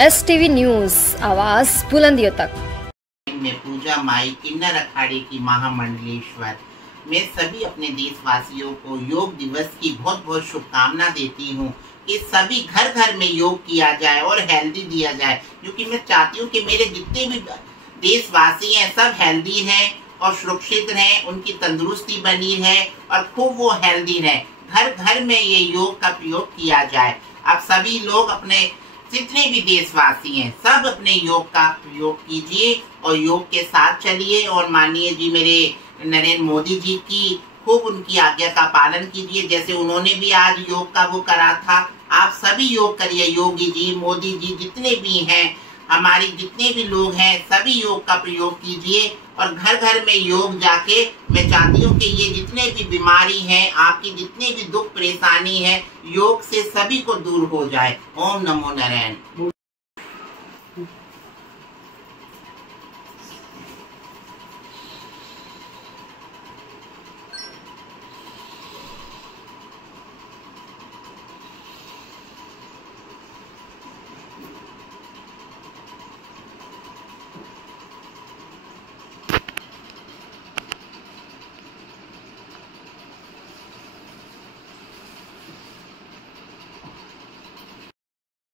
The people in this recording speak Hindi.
STV न्यूज, आवाज बुलंदियों तक। में पूजा माई किन्नर अखाड़े की महामंडलेश्वर। मैं सभी अपने देशवासियों को योग दिवस की बहुत बहुत शुभकामना देती हूँ कि सभी घर घर में योग किया जाए और हेल्दी दिया जाए, क्योंकि मैं चाहती हूँ कि मेरे जितने भी देशवासी हैं सब हेल्दी हैं और सुरक्षित रहें, उनकी तंदुरुस्ती बनी है और खूब वो हेल्दी रहें। घर घर में ये योग का प्रयोग किया जाए। आप सभी लोग अपने जितने भी देशवासी हैं सब अपने योग का प्रयोग कीजिए और योग के साथ चलिए और माननीय जी मेरे नरेंद्र मोदी जी की खूब उनकी आज्ञा का पालन कीजिए, जैसे उन्होंने भी आज योग का वो करा था। आप सभी योग करिए, योगी जी, मोदी जी, जितने भी हैं, हमारे जितने भी लोग हैं सभी योग का प्रयोग कीजिए और घर घर में योग जाके मैं चाहती हूँ कि ये जितने भी बीमारी हैं, आपकी जितने भी दुख परेशानी है, योग से सभी को दूर हो जाए। ओम नमो नारायण।